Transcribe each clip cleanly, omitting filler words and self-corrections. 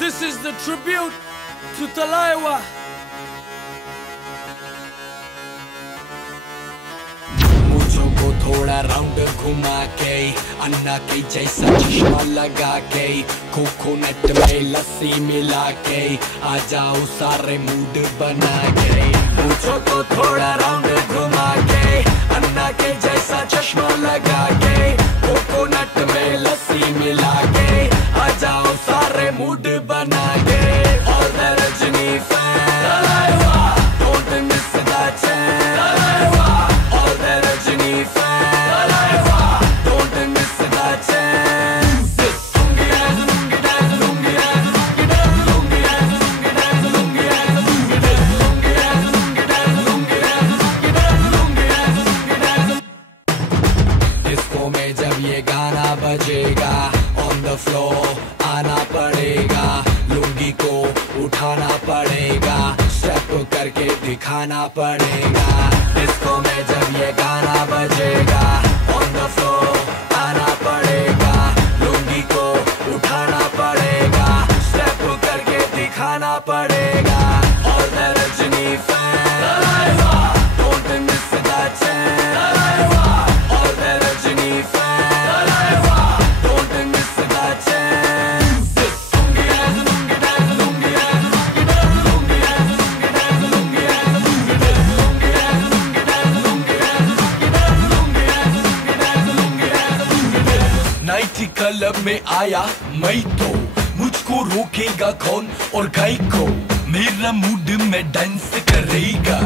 This is the tribute to Talaiwa. मूंछों को थोड़ा round घुमा के, अन्ना के जैसा चश्मा लगा के, कोकोनट में लस्सी मिला के, आ जाओ सारे मूड बना के। मूंछों को थोड़ा राउंड घुमा के, अन्ना के जैसा चश्मा लगा के, कोकोनट में लस्सी मिला के, आ जाओ सारे मूड बना के। All the Rajini fans, don't miss that chance. All the Rajini fans, don't miss that chance. Lungi dance, lungi dance, lungi dance, lungi dance, lungi dance, lungi dance, lungi dance, lungi dance, lungi dance, lungi dance, lungi dance, lungi dance, lungi dance। Disco में जब ये गाना बजेगा, on the floor आना पड़ेगा, लुंगी को उठाना पड़ेगा, स्टेप करके दिखाना पड़ेगा। डिस्को में जब ये गाना बजेगा, on the floor आना पड़ेगा, लुंगी को उठाना पड़ेगा, स्टेप करके दिखाना पड़ेगा। All the Rajini fans, don't miss that chance. All the Rajini fans, don't miss that chance. Lungi dance, lungi dance, lungi dance, lungi dance, lungi dance, lungi dance, lungi dance, lungi dance, lungi dance, lungi dance, lungi dance, lungi dance, lungi dance, lungi dance। Night club में आया मैं तो, मुझको रोकेगा कौन और गाय को, मेरा मूड में डांस करेगा,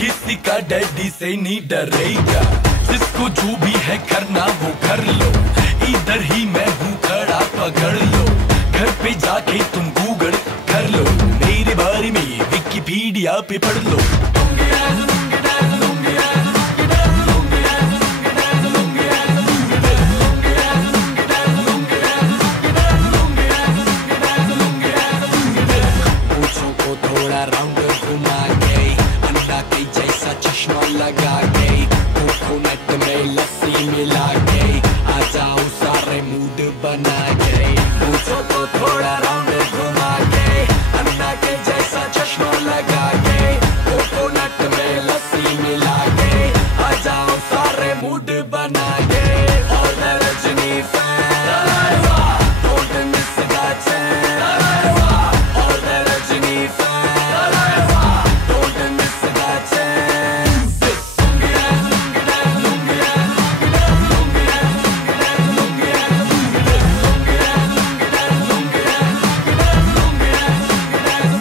किसी का डैडी से नहीं डरेगा। जिसको जो भी है करना वो कर लो, इधर ही मैं हूँ खड़ा पकड़ लो, घर पे जाके तुम गूगल कर लो, मेरे बारे में विकिपीडिया पे पढ़ लो। मूंछों को थोड़ा राउंड घुमा के, अन्ना के जैसा चश्मा लगा के, कोकोनट में लस्सी मिला के, आ जाओ सारे मूड बना के। मूंछों को थोड़ा राउंड घुमा के, अन्ना के जैसा चश्मा लगा के, कोकोनट में लस्सी मिला के, आ जाओ सारे मूड बना के। All the Rajini fans, don't miss that chance. All the Rajini fans, don't miss that chance. Lungi dance, lungi dance, lungi dance, lungi dance, lungi dance, lungi dance, lungi dance, lungi dance, lungi dance, lungi dance, lungi dance, lungi dance।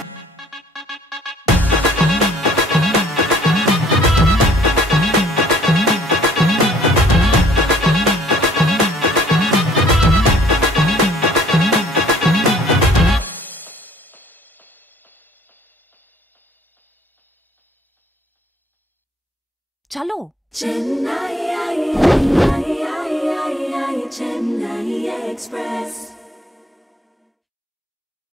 चलो Chennai, Chennai Express।